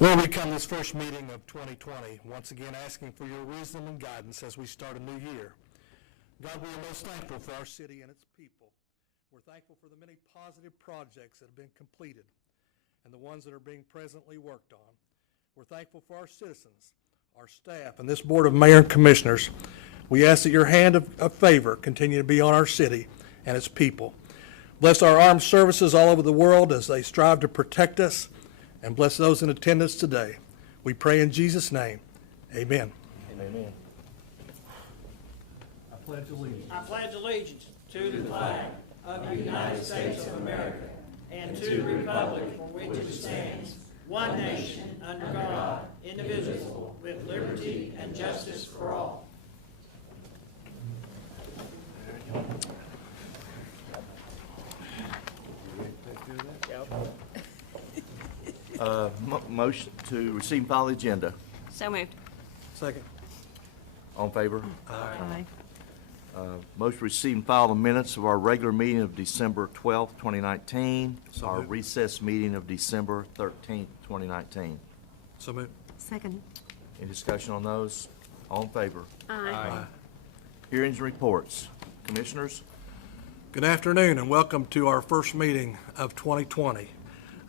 Lord, we come this first meeting of 2020, once again asking for your wisdom and guidance as we start a new year. God, we are most thankful for our city and its people. We're thankful for the many positive projects that have been completed and the ones that are being presently worked on. We're thankful for our citizens, our staff, and this Board of Mayor and Commissioners. We ask that your hand of favor continue to be on our city and its people. Bless our armed services all over the world as they strive to protect us, and bless those in attendance today. We pray in Jesus' name. Amen. Amen. I pledge allegiance. I pledge allegiance to the flag of the United States of America and to the republic for which it stands, one nation, under God, indivisible, with liberty and justice for all. Motion to receive and file the agenda. So moved. Second. All in favor? Aye. Motion to receive and file the minutes of our regular meeting of December 12th, 2019, So our moved. recess meeting of December 13th, 2019. So moved. Second. Any discussion on those? All in favor? Aye. Hearings and reports. Commissioners? Good afternoon and welcome to our first meeting of 2020.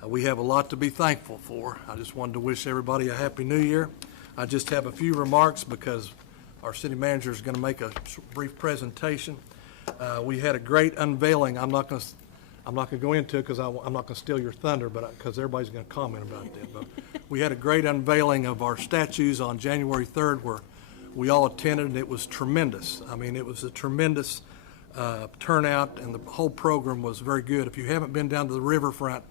We have a lot to be thankful for. I just wanted to wish everybody a happy new year. I just have a few remarks because our city manager is going to make a brief presentation. We had a great unveiling. I'm not going to go into it because I'm not going to steal your thunder, but because everybody's going to comment about that. But we had a great unveiling of our statues on January 3rd where we all attended, and it was tremendous. I mean, it was a tremendous turnout, and the whole program was very good. If you haven't been down to the riverfront,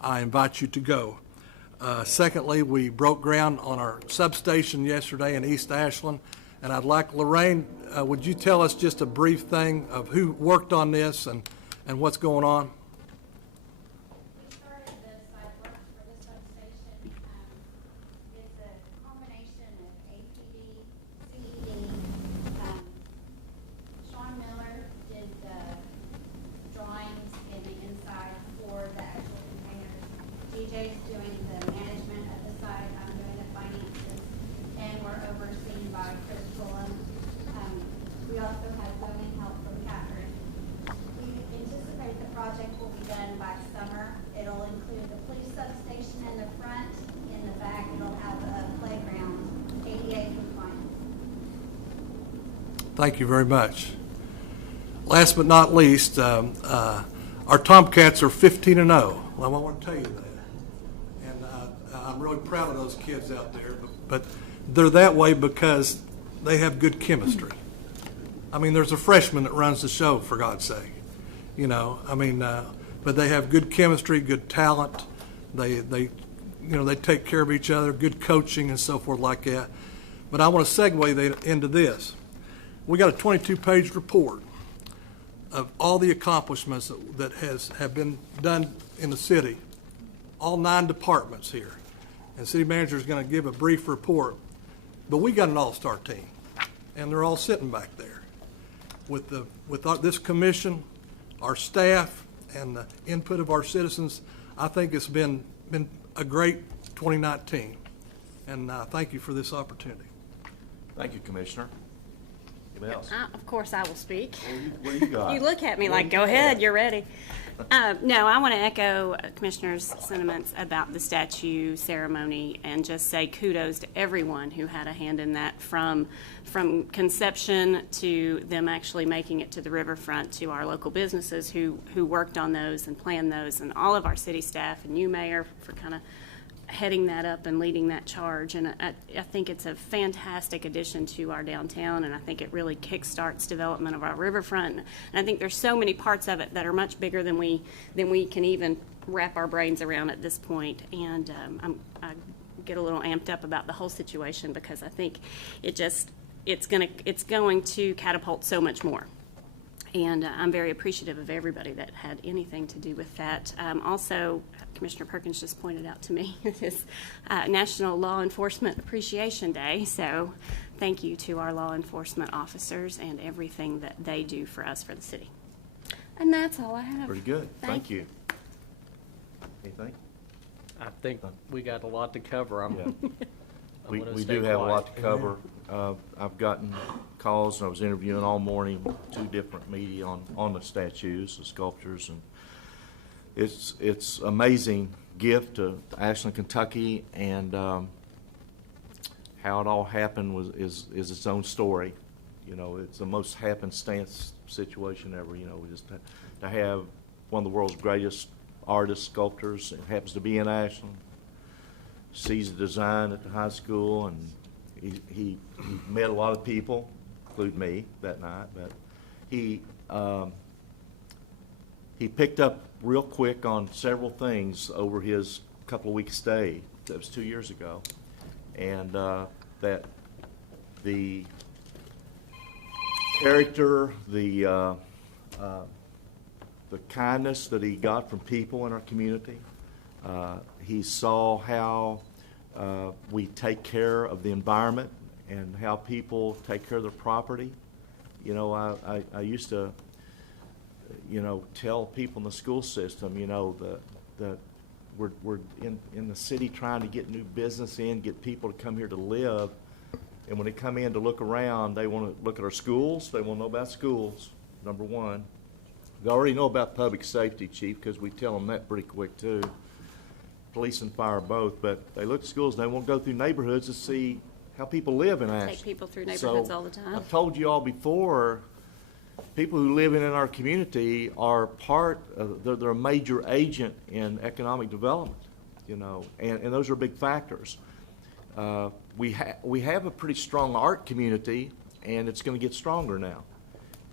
I invite you to go. Secondly, we broke ground on our substation yesterday in East Ashland, and I'd like Lorraine, would you tell us just a brief thing of who worked on this and what's going on? We started the site work for this substation. It's a combination of APD, CED. Sean Miller did the drawings and the inside for the actual containers. DJ's doing the management of the site. I'm doing the finances. And we're overseen by Chris Troy Thank you very much. Last but not least, our Tomcats are 15-0. Well, I want to tell you that. And I'm really proud of those kids out there. But they're that way because they have good chemistry. I mean, there's a freshman that runs the show, for God's sake. But they have good chemistry, good talent. They take care of each other, good coaching and so forth like that. But I want to segue into this. We got a 22-page report of all the accomplishments that have been done in the city, all 9 departments here. And city manager is going to give a brief report. But we got an all-star team, and they're all sitting back there. With this commission, our staff, and the input of our citizens, I think it's been a great 2019. And thank you for this opportunity. Thank you, Commissioner. Anybody else? Of course I will speak. What do you got? You look at me like, go ahead, you're ready. No, I want to echo Commissioner's sentiments about the statue ceremony and just say kudos to everyone who had a hand in that, from conception to them actually making it to the riverfront, to our local businesses who worked on those and planned those, and all of our city staff, and you, Mayor, for kind of heading that up and leading that charge. And I think it's a fantastic addition to our downtown, and I think it really kickstarts development of our riverfront. And I think there's so many parts of it that are much bigger than we can even wrap our brains around at this point. And I get a little amped up about the whole situation because I think it's going to catapult so much more. And I'm very appreciative of everybody that had anything to do with that. Also, Commissioner Perkins just pointed out to me, it is National Law Enforcement Appreciation Day. So thank you to our law enforcement officers and everything that they do for us, for the city. And that's all I have. Pretty good. Thank you. Anything? I think we got a lot to cover. We do have a lot to cover. I've gotten calls, and I was interviewing all morning 2 different media on the statues, the sculptures, and it's amazing gift to Ashland, Kentucky, and how it all happened is its own story. It's the most happenstance situation ever. Just to have one of the world's greatest artists, sculptors, it happens to be in Ashland. Sees the design at the high school, and he met a lot of people, including me, that night. But he picked up real quick on several things over his couple of week stay. That was 2 years ago, and that the character, the kindness that he got from people in our community. He saw how we take care of the environment and how people take care of their property. I used to, tell people in the school system, that we're in the city trying to get new business in, get people to come here to live. And when they come in to look around, they want to look at our schools. They want to know about schools, number one. They already know about public safety, Chief, because we tell them that pretty quick, too. Police and fire both, but they look at schools and they want to go through neighborhoods to see how people live in Ashland. Take people through neighborhoods So, all the time. I've told you all before, people who live in our community are they're a major agent in economic development, and those are big factors. We have a pretty strong art community, and it's going to get stronger now.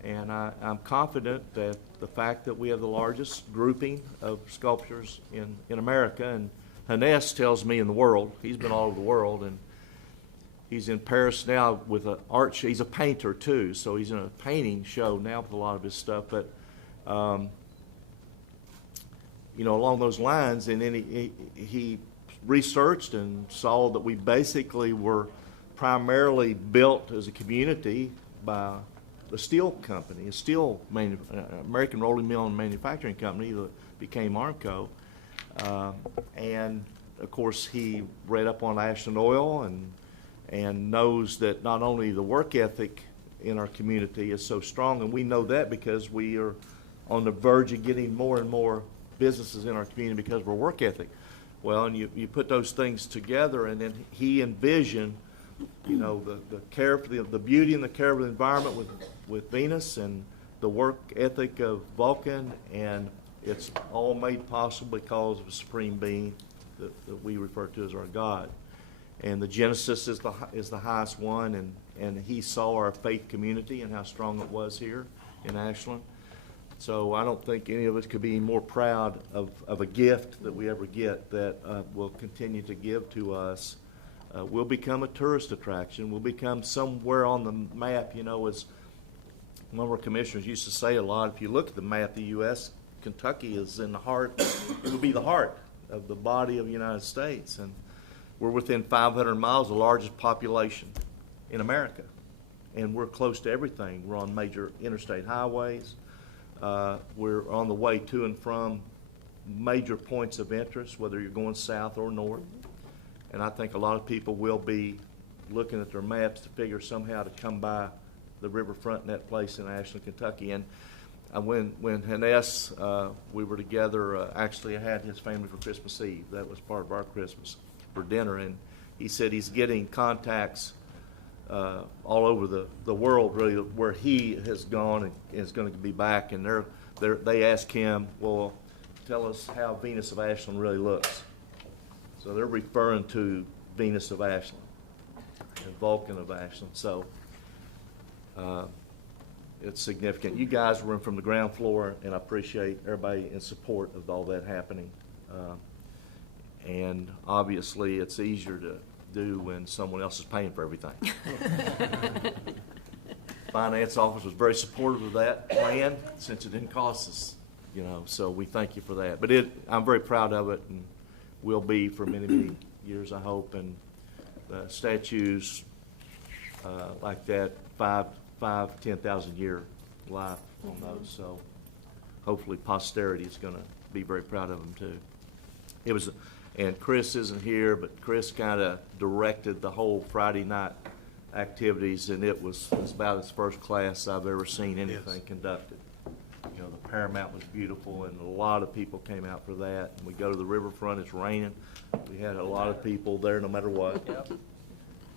And I'm confident that the fact that we have the largest grouping of sculptures in America, and Hannes tells me in the world, he's been all over the world, and he's in Paris now with an art show. He's a painter too, so he's in a painting show now with a lot of his stuff. But along those lines, and then he researched and saw that we basically were primarily built as a community by the steel company, American Rolling Mill and Manufacturing Company that became Armco. And, of course, he read up on Ashland Oil and knows that not only the work ethic in our community is so strong, and we know that because we are on the verge of getting more and more businesses in our community because of our work ethic. Well, and you put those things together, and then he envisioned you know, the care for the beauty and the care of the environment with Venus and the work ethic of Vulcan, and it's all made possible because of a supreme being that we refer to as our God. And the Genesis is the highest one, and he saw our faith community and how strong it was here in Ashland. So I don't think any of us could be more proud of a gift that we ever get that will continue to give to us. We'll become a tourist attraction. We'll become somewhere on the map, you know, as one of our commissioners used to say a lot, if you look at the map of the U.S., Kentucky is in the heart, it will be the heart of the body of the United States. And we're within 500 miles of the largest population in America. And we're close to everything. We're on major interstate highways. We're on the way to and from major points of interest, whether you're going south or north. And I think a lot of people will be looking at their maps to figure somehow to come by the riverfront in that place in Ashland, Kentucky. And when Hanness, we were together, actually I had his family for Christmas Eve. That was part of our Christmas for dinner. And he said he's getting contacts all over the world, really, where he has gone and is going to be back. And they ask him, well, tell us how Venus of Ashland really looks. So they're referring to Venus of Ashland and Vulcan of Ashland. So it's significant. You guys were in from the ground floor, and I appreciate everybody in support of all that happening. And obviously, it's easier to do when someone else is paying for everything. Finance office was very supportive of that plan since it didn't cost us, you know. So we thank you for that. But I'm very proud of it, and will be for many, many years, I hope. And statues like that, 10,000 year life on those. So hopefully posterity is going to be very proud of them too. It was, and Chris isn't here, but Chris kind of directed the whole Friday night activities, and it was about as first class I've ever seen anything conducted. You know, the Paramount was beautiful, and a lot of people came out for that. And we go to the riverfront, it's raining. We had a lot of people there no matter what. Yep.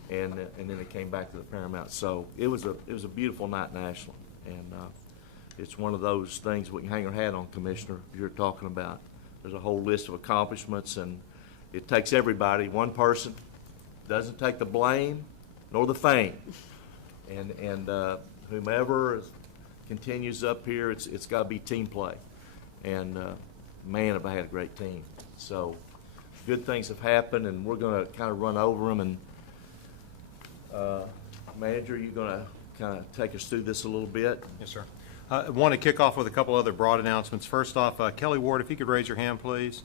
And then it came back to the Paramount. So it was a beautiful night in Ashland, and it's one of those things we can hang our hat on, Commissioner. You're talking about. There's a whole list of accomplishments, and it takes everybody. One person doesn't take the blame nor the fame, and whomever continues up here, it's got to be team play. And man, have I had a great team. So good things have happened, and we're going to kind of run over them. And Manager, you're going to kind of take us through this a little bit. Yes, sir. I want to kick off with a couple other broad announcements. First off, Kelly Ward, if you could raise your hand, please.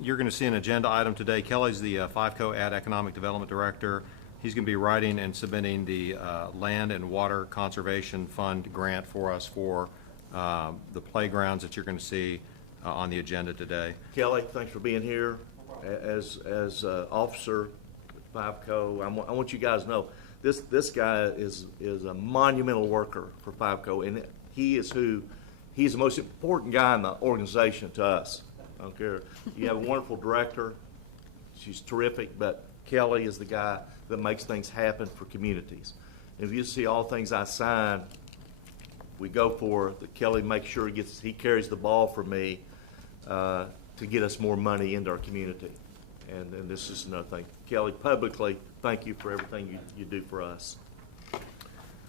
You're going to see an agenda item today. Kelly's the FIVCO Ad Economic Development Director. He's going to be writing and submitting the Land and Water Conservation Fund grant for us for the playgrounds that you're going to see on the agenda today. Kelly, thanks for being here. As officer at FIVCO, I want you guys to know this guy is a monumental worker for FIVCO, and he's the most important guy in the organization to us. I don't care. You have a wonderful director. She's terrific, but Kelly is the guy that makes things happen for communities. And if you see all things I sign, we go for, that Kelly makes sure he carries the ball for me to get us more money into our community. And this is another thing. Kelly, publicly, thank you for everything you do for us.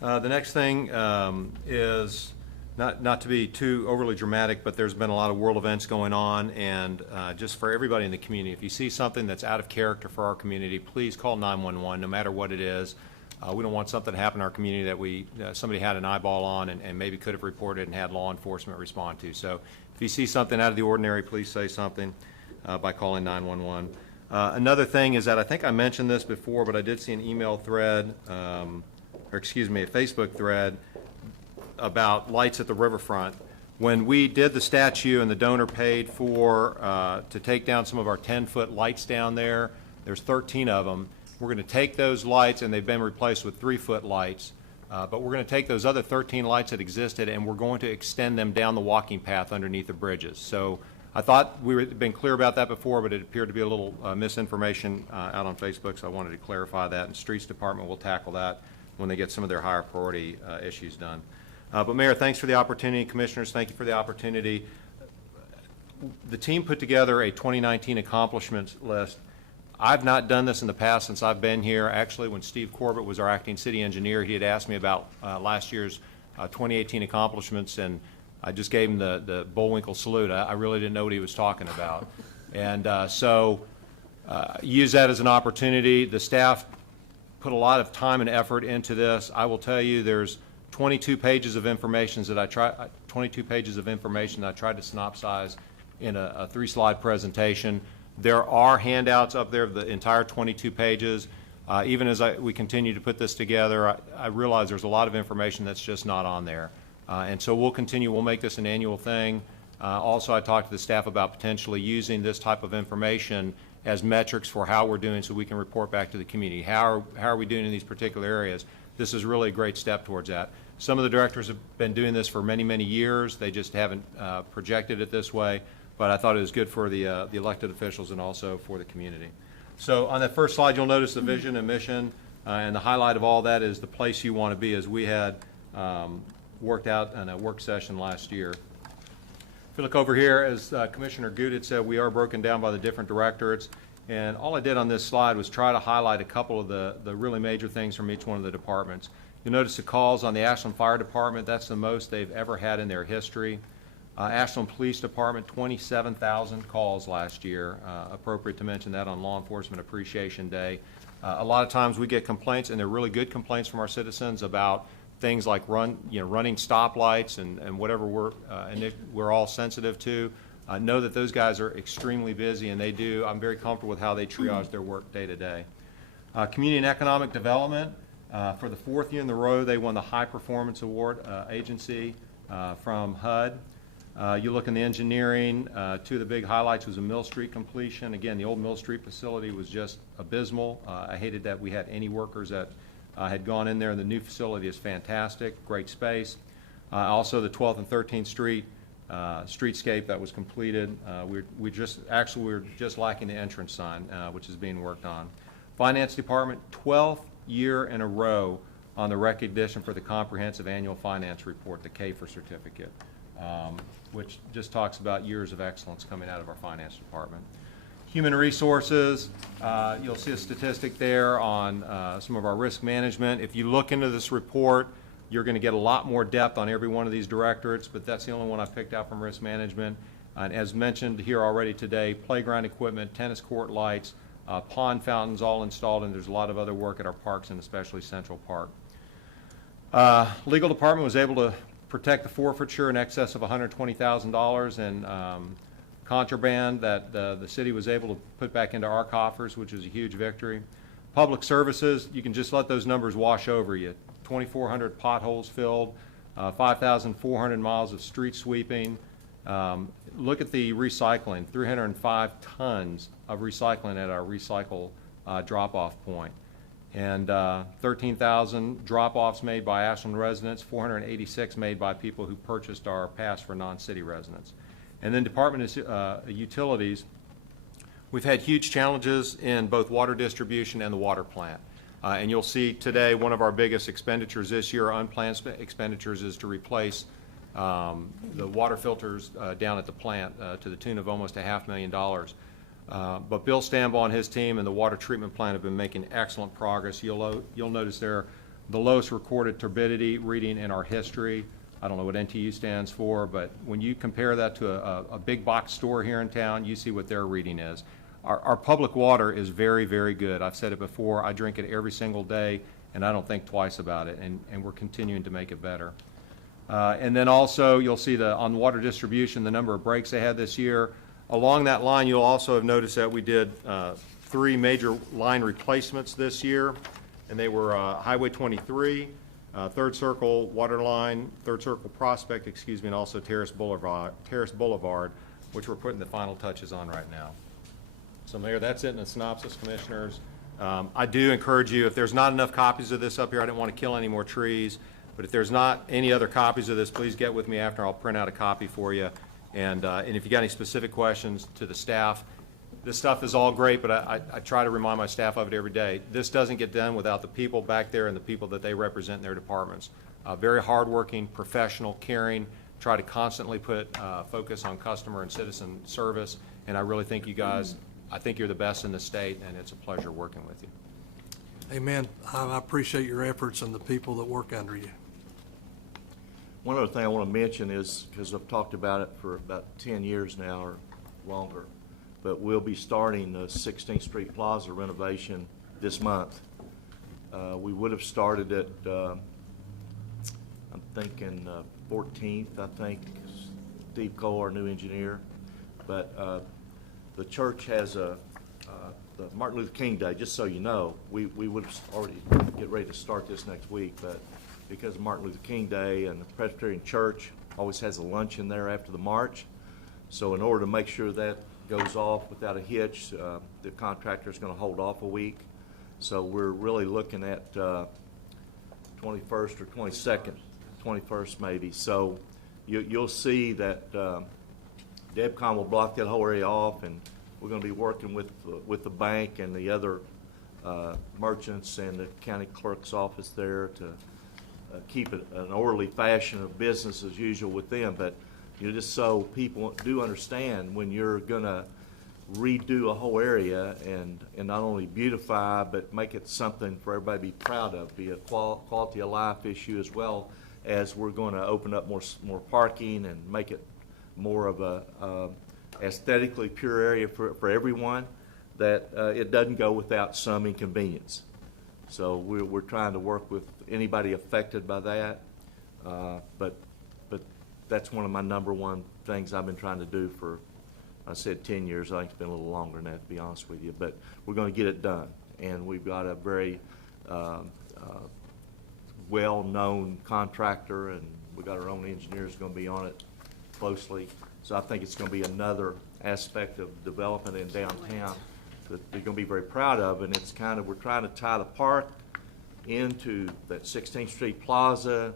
The next thing is not to be too overly dramatic, but there's been a lot of world events going on, and just for everybody in the community, if you see something that's out of character for our community, please call 911, no matter what it is. We don't want something to happen in our community that somebody had an eyeball on and maybe could have reported and had law enforcement respond to. So if you see something out of the ordinary, please say something by calling 911. Another thing is that I think I mentioned this before, but I did see an email thread, a Facebook thread about lights at the riverfront. When we did the statue and the donor paid for to take down some of our 10-foot lights down there, there's 13 of them. We're going to take those lights, and they've been replaced with 3-foot lights, but we're going to take those other 13 lights that existed, and we're going to extend them down the walking path underneath the bridges. So I thought we had been clear about that before, but it appeared to be a little misinformation out on Facebook, so I wanted to clarify that. And Streets Department will tackle that when they get some of their higher priority issues done. But Mayor, thanks for the opportunity. Commissioners, thank you for the opportunity. The team put together a 2019 accomplishments list. I've not done this in the past since I've been here. Actually, when Steve Corbett was our acting city engineer, he had asked me about last year's 2018 accomplishments, and I just gave him the Bullwinkle salute. I really didn't know what he was talking about. And so use that as an opportunity. The staff put a lot of time and effort into this. I will tell you, there's 22 pages of information that I tried to synopsize in a 3-slide presentation. There are handouts up there of the entire 22 pages. Even as we continue to put this together, I realize there's a lot of information that's just not on there. And so we'll continue. We'll make this an annual thing. Also, I talked to the staff about potentially using this type of information as metrics for how we're doing so we can report back to the community. How are we doing in these particular areas? This is really a great step towards that. Some of the directors have been doing this for many, many years. They just haven't projected it this way. But I thought it was good for the elected officials and also for the community. So on that first slide, you'll notice the vision and mission, and the highlight of all that is the place you want to be, as we had worked out in a work session last year. If you look over here, as Commissioner Good had said, we are broken down by the different directorates, and all I did on this slide was try to highlight a couple of the really major things from each one of the departments. You'll notice the calls on the Ashland Fire Department. That's the most they've ever had in their history. Ashland Police Department, 27,000 calls last year. Appropriate to mention that on Law Enforcement Appreciation Day. A lot of times we get complaints, and they're really good complaints from our citizens about things like running stoplights and whatever we're all sensitive to. Know that those guys are extremely busy, and I'm very comfortable with how they triage their work day to day. Community and Economic Development, for the 4th year in a row, they won the High Performance Award agency from HUD. You look in the engineering, 2 of the big highlights was a Mill Street completion. Again, the old Mill Street facility was just abysmal. I hated that we had any workers that had gone in there, and the new facility is fantastic, great space. Also, the 12th and 13th Street streetscape that was completed. We're just lacking the entrance sign, which is being worked on. Finance Department, 12th year in a row on the recognition for the Comprehensive Annual Finance Report, the KFIR certificate. Which just talks about years of excellence coming out of our finance department. Human resources, you'll see a statistic there on some of our risk management. If you look into this report, you're going to get a lot more depth on every one of these directorates, but that's the only one I picked out from risk management. And as mentioned here already today, playground equipment, tennis court lights, pond fountains all installed, and there's a lot of other work at our parks, and especially Central Park. Legal department was able to protect the forfeiture in excess of $120,000 in contraband that the city was able to put back into our coffers, which is a huge victory. Public services, you can just let those numbers wash over you. 2,400 potholes filled, 5,400 miles of street sweeping. Look at the recycling, 305 tons of recycling at our recycle drop-off point. And 13,000 drop-offs made by Ashland residents, 486 made by people who purchased our pass for non-city residents. And then Department of Utilities, we've had huge challenges in both water distribution and the water plant. And you'll see today one of our biggest expenditures this year, unplanned expenditures, is to replace the water filters down at the plant to the tune of almost $500,000. But Bill Stambaugh and his team and the water treatment plant have been making excellent progress. You'll notice there the lowest recorded turbidity reading in our history. I don't know what NTU stands for, but when you compare that to a big box store here in town, you see what their reading is. Our public water is very, very good. I've said it before. I drink it every single day, and I don't think twice about it, and we're continuing to make it better. And then also, you'll see on water distribution, the number of breaks they had this year. Along that line, you'll also have noticed that we did 3 major line replacements this year, and they were Highway 23, Third Circle Water Line, Third Circle Prospect, and also Terrace Boulevard, which we're putting the final touches on right now. So, Mayor, that's it in a synopsis, Commissioners. I do encourage you, if there's not enough copies of this up here, I didn't want to kill any more trees, but if there's not any other copies of this, please get with me after. I'll print out a copy for you. And if you got any specific questions to the staff, this stuff is all great, but I try to remind my staff of it every day. This doesn't get done without the people back there and the people that they represent in their departments. Very hardworking, professional, caring, try to constantly put focus on customer and citizen service, and I really think you guys, I think you're the best in the state, and it's a pleasure working with you. Amen. I appreciate your efforts and the people that work under you. One other thing I want to mention is, because I've talked about it for about 10 years now or longer, but we'll be starting the 16th Street Plaza renovation this month. We would have started it, I'm thinking 14th, I think, Steve Cole, our new engineer. But the church has the Martin Luther King Day, just so you know, we would have already get ready to start this next week, but because of Martin Luther King Day, and the Presbyterian Church always has a luncheon there after the march. So in order to make sure that goes off without a hitch, the contractor is going to hold off a week. So we're really looking at 21st or 22nd, 21st maybe. So you'll see that DevCom will block that whole area off, and we're going to be working with the bank and the other merchants and the county clerk's office there to keep it an orderly fashion of business as usual with them. But just so people do understand, when you're going to redo a whole area and not only beautify but make it something for everybody to be proud of, be a quality of life issue, as well as we're going to open up more parking and make it more of a aesthetically pure area for everyone, that it doesn't go without some inconvenience. So we're trying to work with anybody affected by that, but that's one of my number one things I've been trying to do for, I said 10 years. I think it's been a little longer than that, to be honest with you. But we're going to get it done, and we've got a very well-known contractor, and we've got our own engineers going to be on it closely. So I think it's going to be another aspect of development in downtown that they're going to be very proud of. And it's kind of, we're trying to tie the park into that 16th Street Plaza.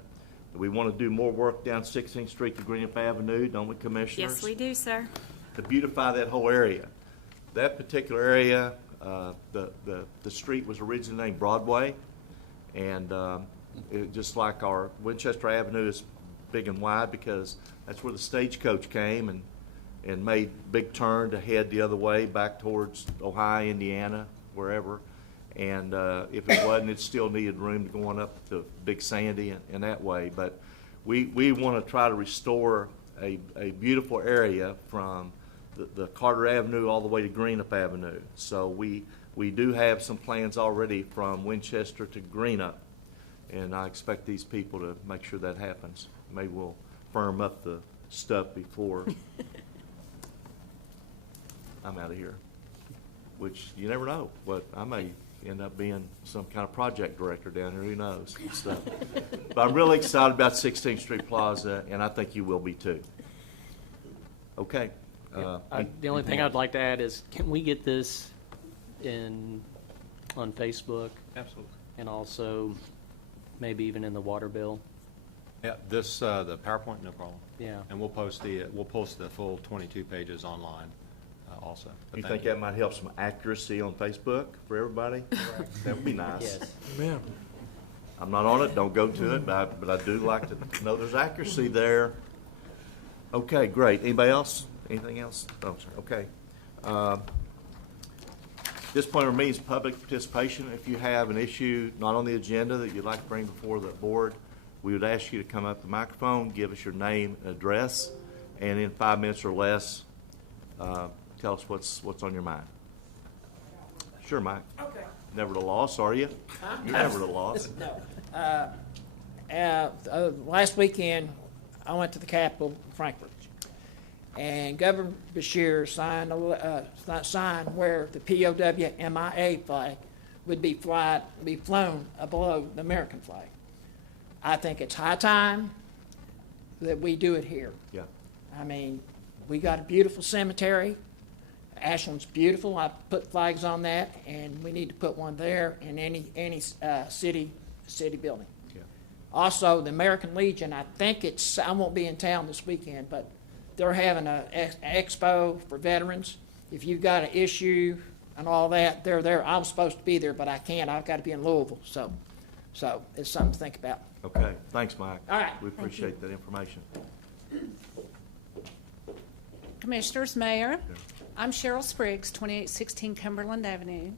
We want to do more work down 16th Street to Greenup Avenue, don't we, Commissioners? Yes, we do, sir. To beautify that whole area. That particular area, the street was originally named Broadway, and just like our Winchester Avenue is big and wide because that's where the stagecoach came and made big turn to head the other way back towards Ohio, Indiana, wherever. And if it wasn't, it still needed room to go on up to Big Sandy and that way. But we want to try to restore a beautiful area from the Carter Avenue all the way to Greenup Avenue. So we do have some plans already from Winchester to Greenup, and I expect these people to make sure that happens. Maybe we'll firm up the stuff before I'm out of here, which you never know. But I may end up being some kind of project director down here. Who knows? Stuff. But I'm really excited about 16th Street Plaza, and I think you will be too. Okay. The only thing I'd like to add is, can we get this on Facebook? Absolutely. And also maybe even in the water bill? Yeah, this, the PowerPoint, no problem. Yeah. And we'll post the full 22 pages online also. But You thank think that might help some accuracy on Facebook for everybody? That would be nice. Yes. Amen. I'm not on it, don't go to it, but I do like to know there's accuracy there. Okay, great. Anybody else? Anything else? Oh, sorry. Okay. This point of our meeting is public participation. If you have an issue not on the agenda that you'd like to bring before the board, we would ask you to come up to the microphone, give us your name and address, and in 5 minutes or less, tell us what's on your mind. Sure, Mike. Okay. Never at a loss, are you? You're never at a loss. No. Last weekend, I went to the Capitol, Frankfurt, and Governor Beshear signed where the POW-MIA flag would be flown below the American flag. I think it's high time that we do it here. Yeah. I mean, we got a beautiful cemetery. Ashland's beautiful. I put flags on that, and we need to put one there in any city building. Yeah. Also, the American Legion, I think I won't be in town this weekend, but they're having a expo for veterans. If you've got an issue and all that, they're there. I'm supposed to be there, but I can't. I've got to be in Louisville, so it's something to think about. Okay, thanks, Mike. All right. We appreciate that information. Commissioners, Mayor, I'm Cheryl Spriggs, 2816 Cumberland Avenue.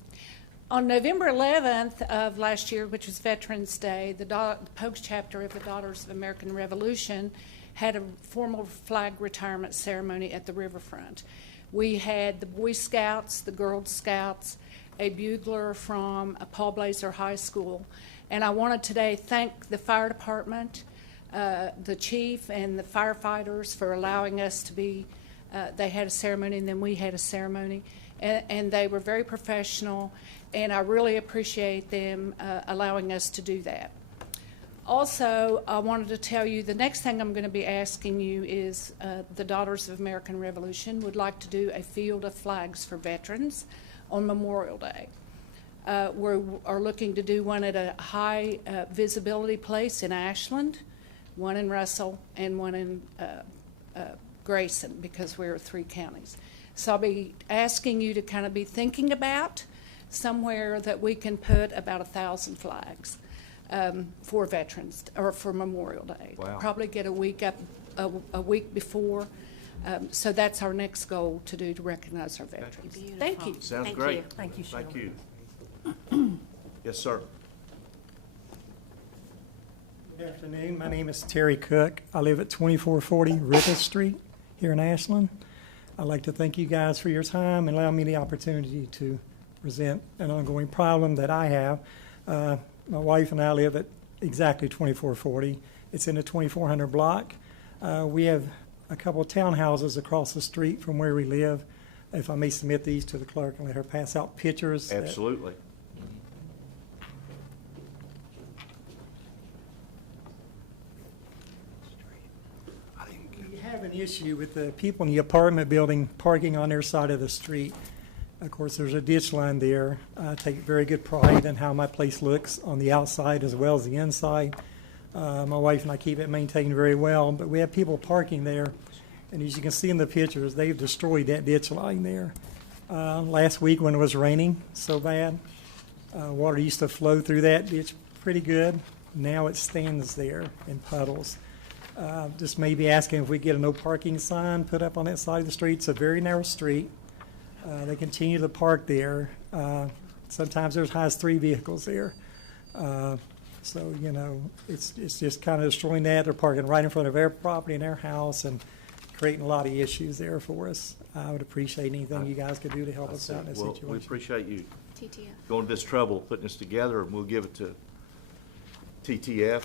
On November 11th of last year, which was Veterans Day, the Pogues chapter of the Daughters of American Revolution had a formal flag retirement ceremony at the riverfront. We had the Boy Scouts, the Girl Scouts, a bugler from Paul Blazer High School, and I wanted today to thank the fire department, the chief, and the firefighters for allowing us to be. They had a ceremony, and then we had a ceremony, and they were very professional, and I really appreciate them allowing us to do that. Also, I wanted to tell you the next thing I'm going to be asking you is the Daughters of American Revolution would like to do a field of flags for veterans on Memorial Day. We are looking to do one at a high visibility place in Ashland, one in Russell, and one in Grayson, because we're 3 counties. So I'll be asking you to kind of be thinking about somewhere that we can put about 1,000 flags for veterans or for Memorial Day. Wow. Probably get a week up a week before. So that's our next goal to do to recognize our veterans. Thank you. Sounds Thank great. you. Thank you, Thank Cheryl. you. Yes, sir. Good afternoon. My name is Terry Cook. I live at 2440 Riddle Street here in Ashland. I'd like to thank you guys for your time and allow me the opportunity to present an ongoing problem that I have. My wife and I live at exactly 2440. It's in the 2400 block. We have a couple of townhouses across the street from where we live. If I may submit these to the clerk and let her pass out pictures. Absolutely. We have an issue with the people in the apartment building parking on their side of the street. Of course, there's a ditch line there. I take very good pride in how my place looks on the outside as well as the inside. My wife and I keep it maintained very well, but we have people parking there. And as you can see in the pictures, they've destroyed that ditch line there. Last week when it was raining so bad, water used to flow through that ditch pretty good. Now it stands there in puddles. Just maybe asking if we get a no parking sign put up on that side of the street. It's a very narrow street. They continue to park there. Sometimes there's as high as 3 vehicles there. So, you know, it's just kind of destroying that. They're parking right in front of our property and our house and creating a lot of issues there for us. I would appreciate anything you guys could do to help us out in this Well, situation. we appreciate you TTF. going to this trouble, putting this together, and we'll give it to TTF,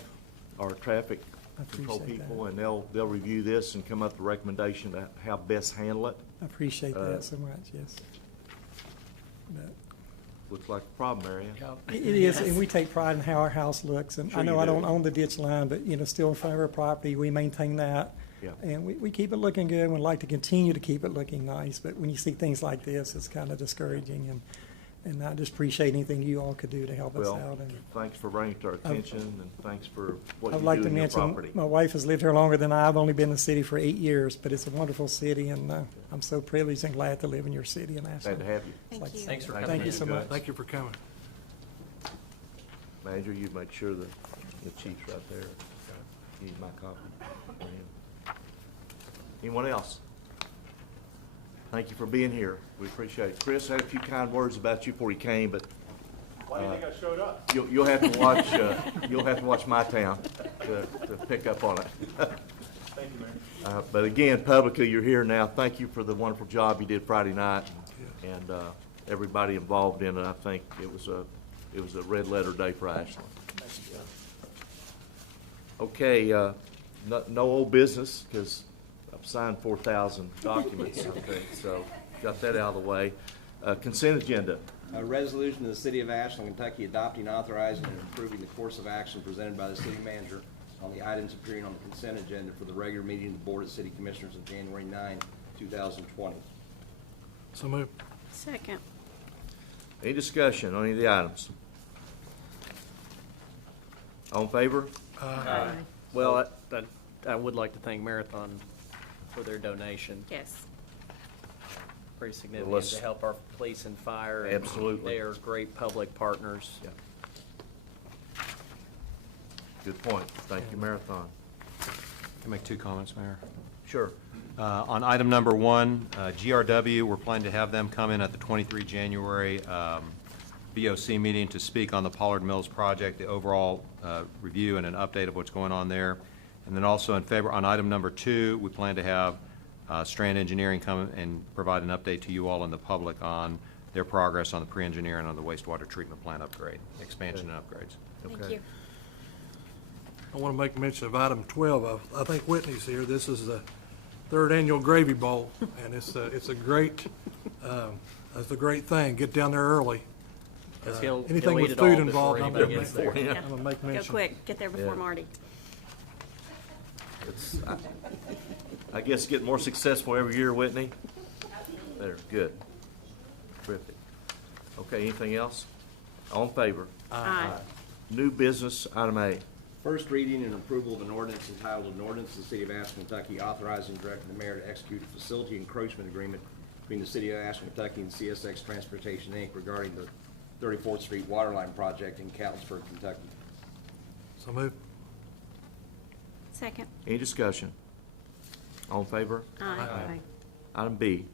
our traffic I control appreciate that. people, and they'll review this and come up with a recommendation to how best handle it. I appreciate that so much, yes. But Looks like a problem, Marion. it is, and we take pride in how our house looks. And Sure I know you I do. don't own the ditch line, but, you know, still in front of our property, we maintain that. Yeah. And we keep it looking good, and we'd like to continue to keep it looking nice. But when you see things like this, it's kind of discouraging. And I just appreciate anything you all could do to help us Well, out. And thanks for bringing it to our attention, and thanks for what I'd you like do to in your mention, property. my wife has lived here longer than I. I've only been in the city for 8 years, but it's a wonderful city, and I'm so privileged and glad to live in your city in Glad Ashland. to have you. Thank you. Thanks for Thank coming Thank you in. so much. Thank you for coming. Manager, you make sure that the chief's right there. You need my copy. for him. Anyone else? Thank you for being here. We appreciate it. Chris, I had a few kind words about you before you came, but Why do you think I showed up? you'll have to watch My Town to pick up on it. Thank you, Mayor. But again, publicly, you're here now. Thank you for the wonderful job you did Friday night, and everybody involved in it. I think it was a red letter day for Ashland. Okay, no old business, because I've signed 4,000 documents, I think, so got that out of the way. Consent agenda. A resolution of the City of Ashland, Kentucky adopting, authorizing, and approving the course of action presented by the city manager on the items appearing on the consent agenda for the regular meeting of the Board of City Commissioners of January 9, 2020. So moved. Second. Any discussion on any of the items? All in favor? Well, I would like to thank Marathon for their donation. Yes. Pretty significant let's- to help our police and fire. and Absolutely. They are great public partners. Yeah. Good point. Thank you, Marathon. Can I make 2 comments, Mayor? Sure. On item number 1, GRW, we're planning to have them come in at the 23 January BOC meeting to speak on the Pollard Mills project, the overall review and an update of what's going on there. And then also in February, on item number 2, we plan to have Strand Engineering come and provide an update to you all and the public on their progress on the pre-engineering on the wastewater treatment plant upgrade, expansion and upgrades. Thank Okay. you. I want to make mention of item 12. I think Whitney's here. This is the 3rd annual Gravy Bowl, and it's a great thing. Get down there early. 'Cause he'll Anything eat with it all food before involved, I'm anybody gonna gets there. make, I'm gonna make Go mention. quick. Get there before Yeah. Marty. It's, I guess getting more successful every year, Whitney. There, good. Terrific. Okay, anything else? All in favor? Aye. New business, item A. First reading and approval of an ordinance entitled, an ordinance of the City of Ashland, Kentucky authorizing and directing the mayor to execute a facility encroachment agreement between the City of Ashland, Kentucky and CSX Transportation, Inc. regarding the 34th Street Waterline Project in Catlettsburg, Kentucky. So move. Second. Any discussion? All in favor? Aye. Item B.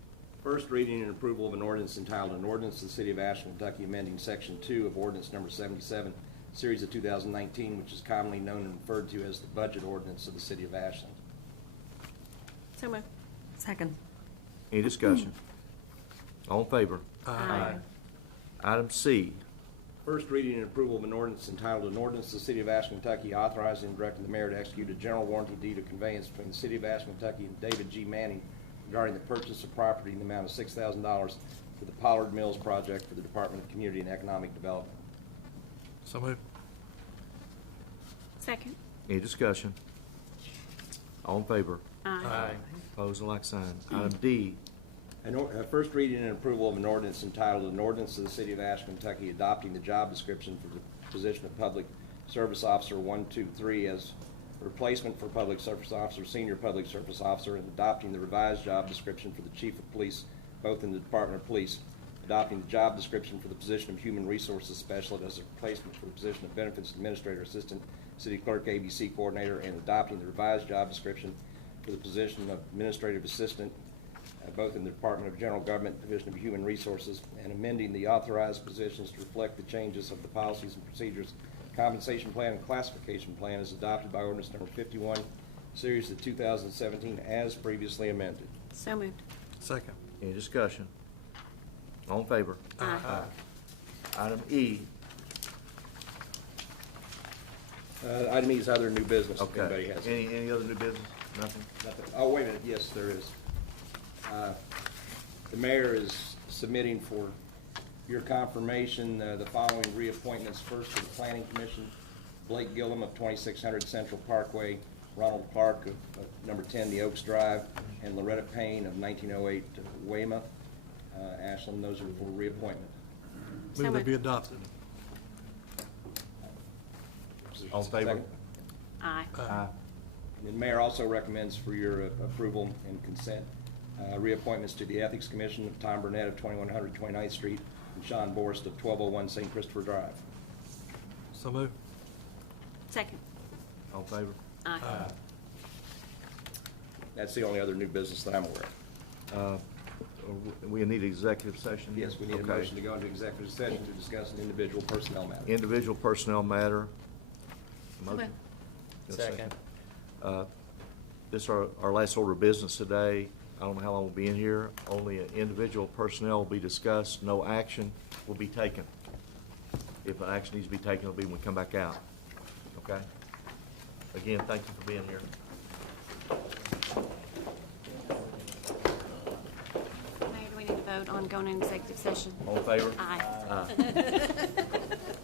First reading and approval of an ordinance entitled, an ordinance of the City of Ashland, Kentucky amending Section 2 of Ordinance Number 77, Series of 2019, which is commonly known and referred to as the Budget Ordinance of the City of Ashland. So moved. Second. Any discussion? All in favor? Aye. Item C. First reading and approval of an ordinance entitled, an ordinance of the City of Ashland, Kentucky authorizing and directing the mayor to execute a general warranty deed of conveyance between the City of Ashland, Kentucky and David G. Manning regarding the purchase of property in the amount of $6,000 for the Pollard Mills project for the Department of Community and Economic Development. So move. Second. Any discussion? All in favor? Aye. Opposed, like sign. Item D. First reading and approval of an ordinance entitled, an ordinance of the City of Ashland, Kentucky adopting the job description for the position of Public Service Officer 123 as replacement for Public Service Officer, Senior Public Service Officer, and adopting the revised job description for the Chief of Police, both in the Department of Police, adopting the job description for the position of Human Resources Specialist as a replacement for the position of Benefits Administrator, Assistant City Clerk, ABC Coordinator, and adopting the revised job description for the position of Administrative Assistant, both in the Department of General Government, Division of Human Resources, and amending the authorized positions to reflect the changes of the policies and procedures, compensation plan, and classification plan as adopted by ordinance number 51, series of 2017, as previously amended. So moved. Second. Any discussion? All in favor? Aye. Item E. Item E is other new business, if anybody Okay. has. Any other new business? Nothing? Nothing. Oh, wait a minute, yes, there is. The mayor is submitting for your confirmation the following reappointments. First to the Planning Commission, Blake Gillum of 2600 Central Parkway, Ronald Clark of number 10 The Oaks Drive, and Loretta Payne of 1908 Weymouth, Ashland. Those are for reappointment. So Move they moved. be adopted. All in favor? Second. Aye. And the mayor also recommends for your approval and consent reappointments to the Ethics Commission of Tom Burnett of 2100 29th Street and Sean Borst of 1201 St. Christopher Drive. So move. Second. All in favor? Aye. That's the only other new business that I'm aware of. We need executive session? Yes, we need a Okay. motion to go into executive session to discuss an individual personnel matter. Individual personnel matter. Motion? Yes, Second. This is our last order of business today. I don't know how long we'll be in here. Only individual personnel will be discussed. No action will be taken. If an action needs to be taken, it'll be when we come back out. Okay? Again, thank you for being here. Mayor, do we need to vote on going into executive session? All in favor? Aye. Aye.